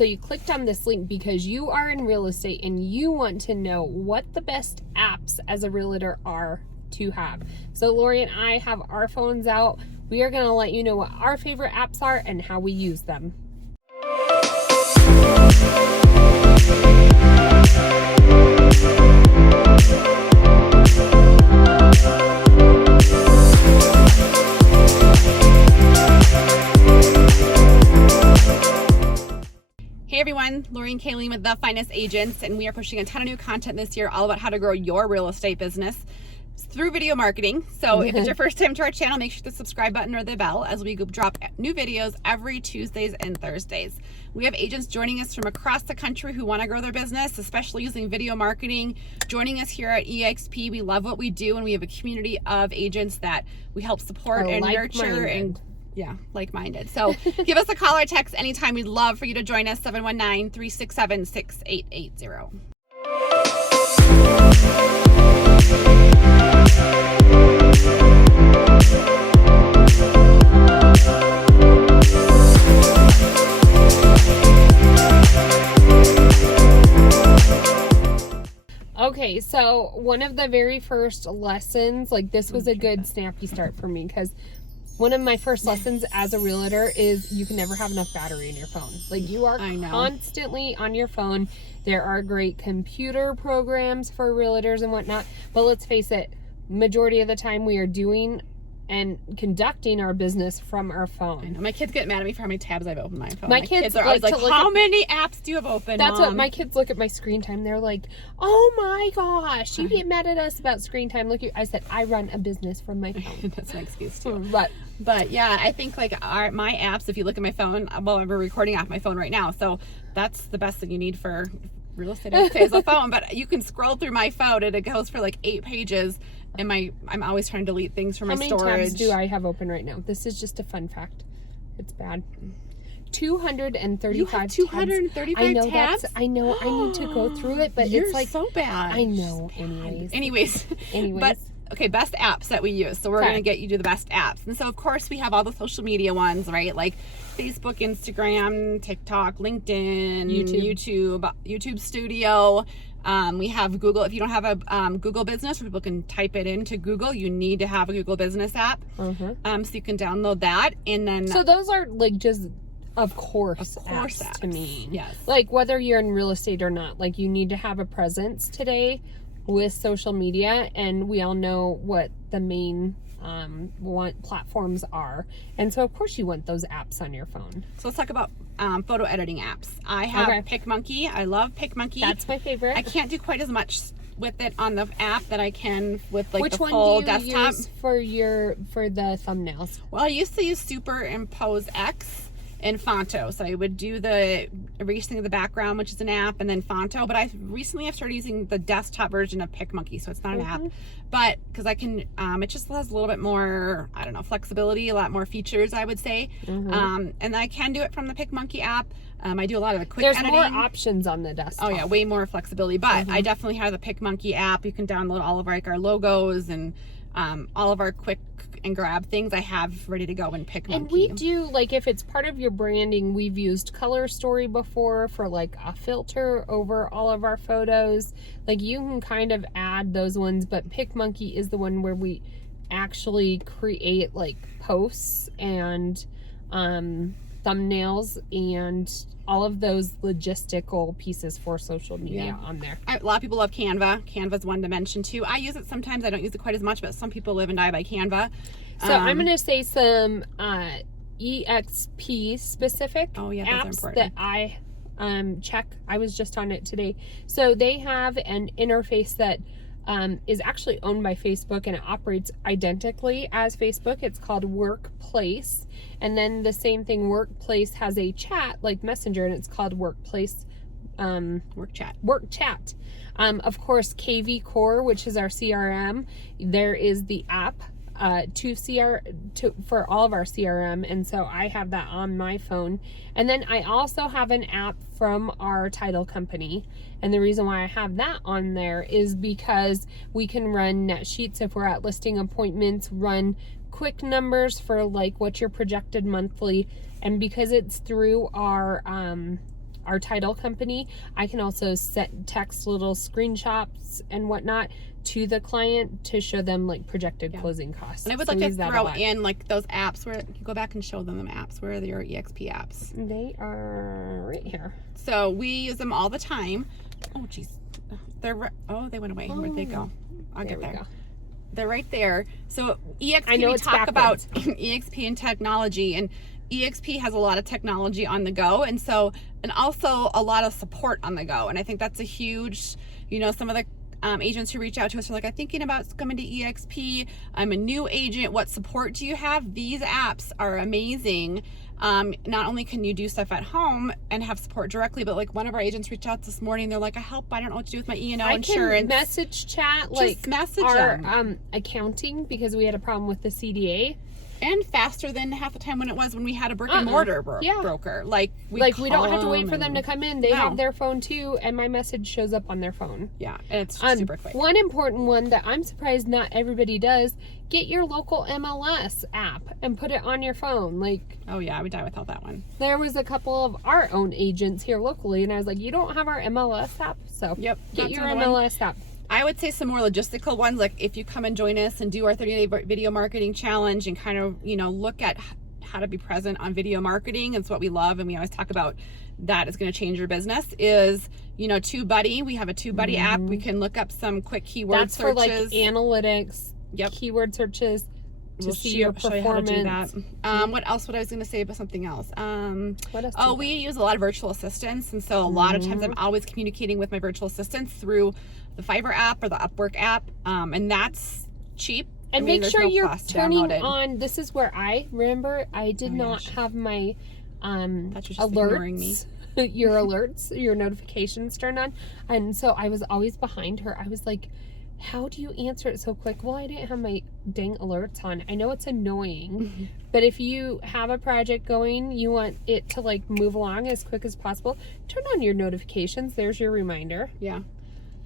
So you clicked on this link because you are in real estate and you want to know what the best apps as a realtor are to have. So Lori and I have our phones out. We are going to let you know what our favorite apps are and how we use them. Hey everyone, Lori and Kayleen with The Finest Agents, and we are pushing a ton of new content this year all about how to grow your real estate business through video marketing. So if it's your first time to our channel, make sure to subscribe button or the bell as we drop new videos every Tuesdays and Thursdays. We have agents joining us from across the country who want to grow their business, especially using video marketing. Joining us here at EXP, we love what we do, and we have a community of agents that we help support and nurture and like-minded. So give us a call or text anytime. We'd love for you to join us, 719-367-6880. Okay, so one of the very first lessons, like this was a good snappy start for me, because one of my first lessons as a realtor is you can never have enough battery in your phone. Like you are constantly on your phone. There are great computer programs for realtors and whatnot, but let's face it, majority of the time we are doing and conducting our business from our phone. I know. My kids get mad at me for how many tabs I've opened on my phone. My kids are always like, how many apps do you have open, That's Mom? what my kids look at my screen time. They're like, oh my gosh, you get mad at us about screen time. Look, I said, I run a business from my phone. That's an excuse too. But yeah, I think like my apps, if you look at my phone, well, we're recording off my phone right now. So that's the best thing you need for real estate is a phone. But you can scroll through my phone and it goes for like 8 pages. And I'm always trying to delete things from my storage. How many tabs do I have open right now? This is just a fun fact. It's bad. 235 you have 235 tabs? tabs? I know. I need to go through it, but it's like so bad. I know. Anyways. But okay, best apps that we use. So we're going to get you to the best apps. And so of course we have all the social media ones, right? Like Facebook, Instagram, TikTok, LinkedIn, YouTube Studio. We have Google. If you don't have a Google business where people can type it into Google, you need to have a Google business app. So you can download that. And then so those are like just of course apps to me. Yes. Like whether you're in real estate or not, like you need to have a presence today with social media, and we all know what the main platforms are, and so of course you want those apps on your phone. So let's talk about photo editing apps. I have PicMonkey. I love PicMonkey. That's my favorite. I can't do quite as much with it on the app that I can with like Which the one full do you desktop. use for the thumbnails? Well, I used to use Superimpose X and Fonto. So I would do the erasing of the background, which is an app, and then Fonto. But I recently have started using the desktop version of PicMonkey, so it's not an app. But because I can, it just has a little bit more, I don't know, flexibility, a lot more features, I would say. And I can do it from the PicMonkey app. I do a lot of the quick editing. There's more options on the desktop. Oh yeah, way more flexibility. But I definitely have the PicMonkey app. You can download all of our logos and all of our quick and grab things I have ready to go in PicMonkey. And we do, like, if it's part of your branding, we've used Color Story before for like a filter over all of our photos. Like you can kind of add those ones, but PicMonkey is the one where we actually create like posts and thumbnails and all of those logistical pieces for social media on there. A lot of people love Canva. Canva's one to mention too. I use it sometimes. I don't use it quite as much, but some people live and die by Canva. So I'm going to say some EXP specific apps that I check. I was just on it today. So they have an interface that is actually owned by Facebook, and it operates identically as Facebook. It's called Workplace. And then the same thing, Workplace has a chat like Messenger, and it's called Workplace Work Chat. Of course, KV Core, which is our CRM. There is the app for all of our CRM, and so I have that on my phone. And then I also have an app from our title company, and the reason why I have that on there is because we can run net sheets if we're at listing appointments, run quick numbers for like what's your projected monthly, and because it's through our our title company, I can also text little screenshots and whatnot to the client to show them like projected closing costs. And I would like to throw in like those apps where you go back and show them the apps. Where are your EXP apps? They are right here. So we use them all the time. Oh geez, they went away. Where'd they go? I'll get there. They're right there. So EXP, we talk about EXP and technology, and EXP has a lot of technology on the go, and also a lot of support on the go. And I think that's a huge, some of the agents who reach out to us are like, I'm thinking about coming to EXP. I'm a new agent. What support do you have? These apps are amazing. Not only can you do stuff at home and have support directly, but like one of our agents reached out this morning. They're like, I don't know what to do with my E&O insurance. I can message chat, like message our accounting, because we had a problem with the CDA. And faster than half the time when it was when we had a brick and mortar broker. Like we don't have to wait for them to come in. They have their phone too, and my message shows up on their phone. Yeah, and it's super quick. One important one that I'm surprised not everybody does: get your local MLS app and put it on your phone. Like, oh yeah, I would die without that one. There was a couple of our own agents here locally, and I was like, you don't have our MLS app, so get your MLS app. I would say some more logistical ones, like if you come and join us and do our 30-day video marketing challenge and kind of, look at how to be present on video marketing. It's what we love, and we always talk about that is going to change your business, is, TubeBuddy. We have a TubeBuddy app. We can look up some quick keyword searches. For like analytics, keyword searches to see your performance. Show you how to do that. What else? What I was going to say about something else. What else? Oh, we use a lot of virtual assistants, and so a lot of times I'm always communicating with my virtual assistants through the Fiverr app or the Upwork app, and that's cheap. And make sure you're turning on. This is where I remember I did not have my alerts, your alerts, your notifications turned on, and so I was always behind her. I was like, how do you answer it so quick? Well, I didn't have my dang alerts on. I know it's annoying, but if you have a project going, you want it to like move along as quick as possible, turn on your notifications. There's your reminder. Yeah.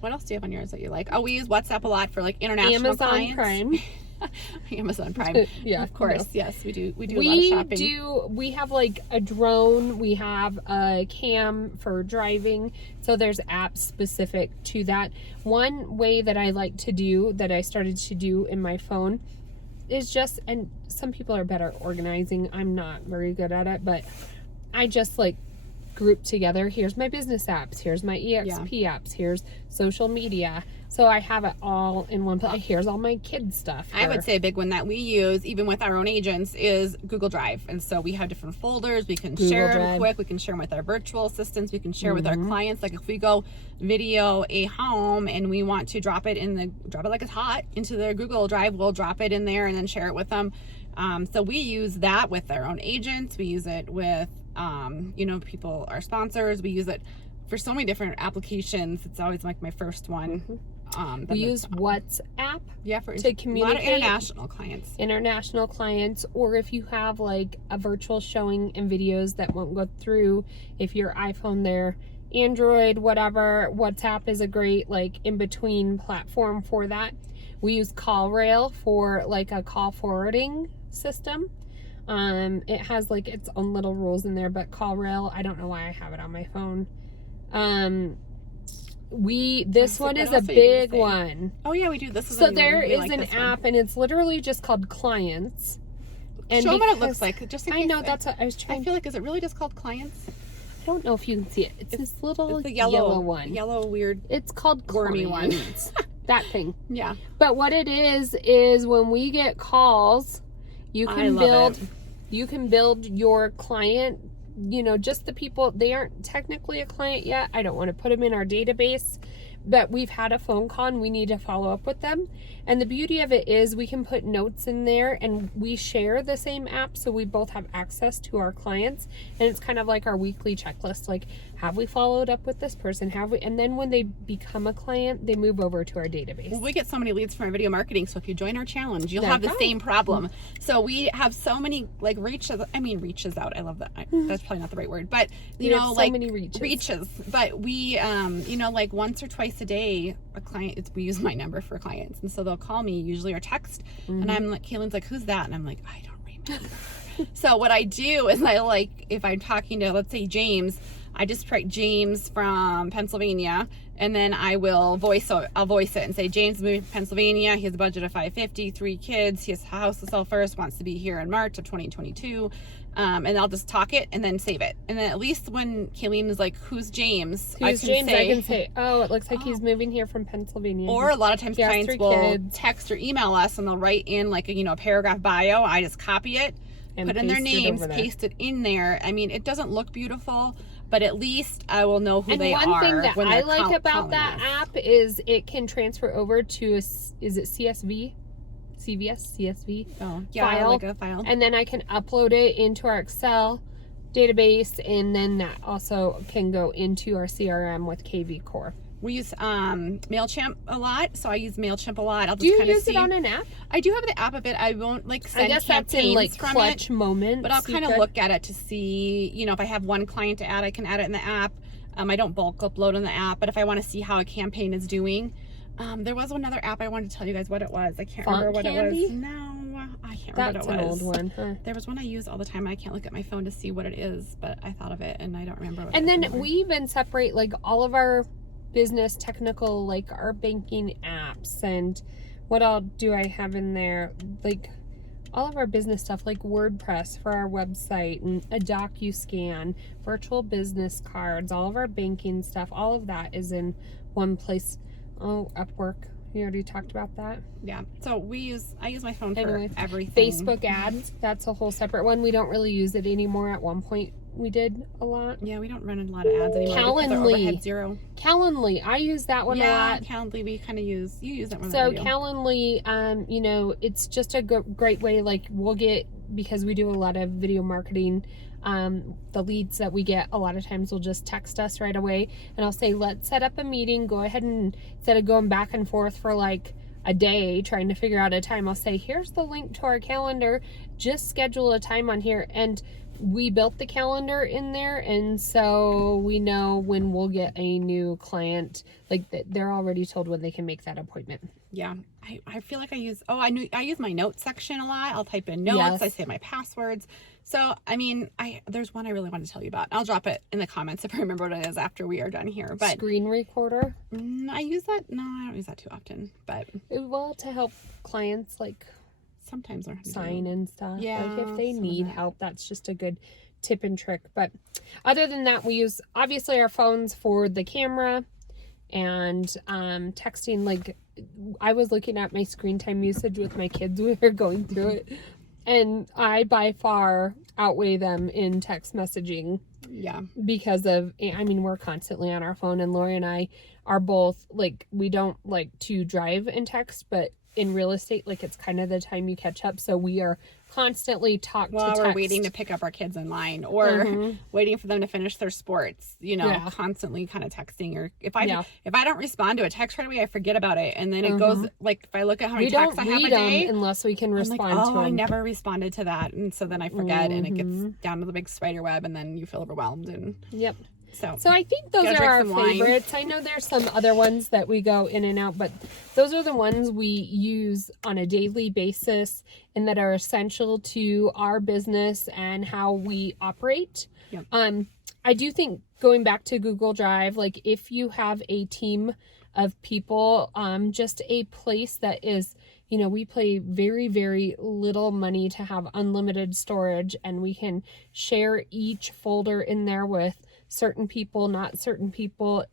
What else do you have on yours that you like? Oh, we use WhatsApp a lot for like international clients. Prime. Amazon Prime. Yeah, of course. Yes, we do. We do a lot of shopping. We have like a drone. We have a cam for driving. So there's apps specific to that. One way that I like to do, that I started to do in my phone, is and some people are better at organizing. I'm not very good at it, but I just like group together. Here's my business apps. Here's my EXP apps. Here's social media. So I have it all in one place. Here's all my kids stuff. I would say a big one that we use, even with our own agents, is Google Drive. And so we have different folders. We can share them quick. We can share them with our virtual assistants. We can share with our clients. Like if we go video a home and we want to drop it like it's hot into their Google Drive, we'll drop it in there and then share it with them. So we use that with our own agents. We use it with people, our sponsors. We use it for so many different applications. It's always like my first one. We use WhatsApp to communicate. A lot of international clients, or if you have like a virtual showing and videos that won't go through, if your iPhone there, Android, whatever, WhatsApp is a great like in between platform for that. We use CallRail for like a call forwarding system. It has like its own little rules in there, but CallRail, I don't know why I have it on my phone. This one is a big one. Oh yeah, we do. This is so there is an app, and it's literally just called Clients. And show them what it looks like. Just in case. I know that's what I was trying. I feel like, is it really just called Clients? I don't know if you can see it. It's this little the yellow one. Yellow weird. It's called wormy one. That thing. Yeah. But what it is when we get calls, you can build your client. Just the people, they aren't technically a client yet. I don't want to put them in our database, but we've had a phone call and we need to follow up with them. And the beauty of it is we can put notes in there, and we share the same app, so we both have access to our clients. And it's kind of like our weekly checklist, like, have we followed up with this person? Have we? And then when they become a client, they move over to our database. Well, we get so many leads from our video marketing, so if you join our challenge, you'll have the same problem. So we have so many like reaches out. I love that. That's probably not the right word, but so many reaches. But we like once or twice a day, a client, we use my number for clients, and so they'll call me usually or text, and I'm like, Kaylin's like, who's that? And I'm like, I don't remember. So what I do is if I'm talking to, let's say, James, I just write James from Pennsylvania, and then I'll voice it and say, James moving from Pennsylvania. He has a budget of $550, 3 kids. He has a house to sell first, wants to be here in March of 2022. And I'll just talk it and then save it. And then at least when Kayleen is like, who's James? I can say, oh, it looks like he's moving here from Pennsylvania. Or a lot of times clients will text or email us and they'll write in like a paragraph bio. I just copy it, and put in their names, paste it in there. I mean, it doesn't look beautiful, but at least I will know who they are. And one thing that I like about that app is it can transfer over to is it CSV? CSV file, like a file, and then I can upload it into our Excel database, and then that also can go into our CRM with KV Core. We use Mailchimp a lot, so I use Mailchimp a lot. Do you use it on an app? I do have the app of it. I won't send I guess that's in clutch moments, but I'll kind of look at it to see, if I have one client to add, I can add it in the app. I don't bulk upload in the app, but if I want to see how a campaign is doing. There was another app I wanted to tell you guys what it was. I can't remember what it was. No, I can't remember what it was. That's an old one. Huh? There was one I use all the time. I can't look at my phone to see what it is, but I thought of it and I don't remember what it is. And then we even separate all of our business technical, our banking apps, and what all do I have in there? All of our business stuff, like WordPress for our website, and a DocuScan, virtual business cards, all of our banking stuff, all of that is in one place. Oh, Upwork. You already talked about that. Yeah. So I use my phone for everything. Facebook ads, that's a whole separate one. We don't really use it anymore. At one point we did a lot. Yeah, we don't run a lot of ads anymore. Calendly. Zero. Calendly. I use that one a lot. Calendly we kind of use. You use that one. So Calendly, it's just a great way. We'll get, because we do a lot of video marketing, the leads that we get a lot of times will just text us right away, and I'll say, let's set up a meeting. Go ahead, and instead of going back and forth for a day trying to figure out a time, I'll say, here's the link to our calendar, just schedule a time on here. And we built the calendar in there, and so we know when we'll get a new client, they're already told when they can make that appointment. Yeah, I feel like I use my notes section a lot. I'll type in notes. Yes. I say my passwords. So, there's one I really want to tell you about. I'll drop it in the comments if I remember what it is after we are done here. But screen recorder. I use that. No, I don't use that too often. But to help clients sometimes sign and stuff. Yeah, if they need help, that's just a good tip and trick. But other than that, we use obviously our phones for the camera and texting. I was looking at my screen time usage with my kids. We were going through it, and I by far outweigh them in text messaging. Yeah. Because of, we're constantly on our phone, and Lori and I are both we don't like to drive and text, but in real estate, it's kind of the time you catch up. So we are constantly we're waiting to pick up our kids in line, or waiting for them to finish their sports, constantly kind of texting. Or if I don't respond to a text right away, I forget about it. And then it goes, if I look at how many texts I have a day, unless we can respond to them. I never responded to that. And so then I forget, and it gets down to the big spider web, and then you feel overwhelmed. And yep. So I think those are our favorites. I know there's some other ones that we go in and out, but those are the ones we use on a daily basis and that are essential to our business and how we operate. Yep. I do think, going back to Google Drive, if you have a team of people, just a place that is, we pay very, very little money to have unlimited storage, and we can share each folder in there with certain people, not certain people.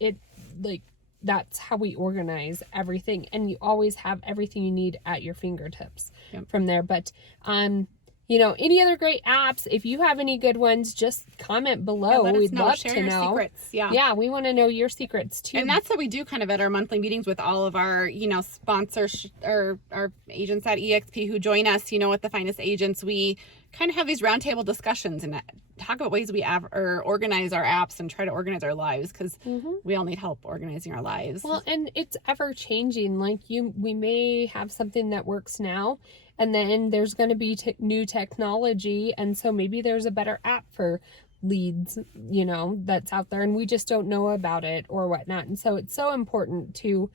That's how we organize everything, and you always have everything you need at your fingertips from there. But any other great apps, if you have any good ones, just comment below. We'd love to know. Secrets. Yeah, we want to know your secrets too. And that's what we do kind of at our monthly meetings with all of our, sponsors or our agents at EXP who join us, with the finest agents. We kind of have these roundtable discussions and talk about ways we organize our apps and try to organize our lives, because we all need help organizing our lives. Well, and it's ever changing. We may have something that works now, and then there's going to be new technology, and so maybe there's a better app for leads, that's out there, and we just don't know about it or whatnot. And so it's so important to,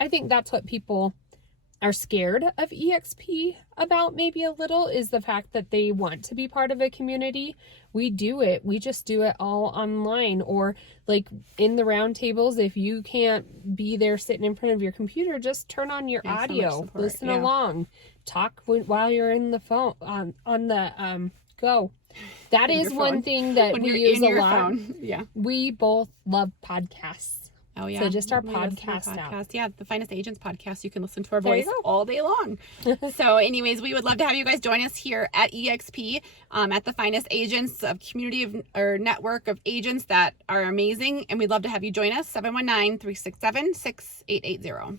I think that's what people are scared of EXP about maybe a little is the fact that they want to be part of a community. We do it. We just do it all online, or like in the roundtables. If you can't be there sitting in front of your computer, just turn on your audio, listen along, talk while you're in the phone on the go. That is one thing that we use a lot. Yeah. We both love podcasts. Oh yeah. So just our podcast out. Yeah, the Finest Agents podcast. You can listen to our voice all day long. So anyways, we would love to have you guys join us here at EXP, at the Finest Agents, of community or network of agents that are amazing. And we'd love to have you join us. 719-367-6880.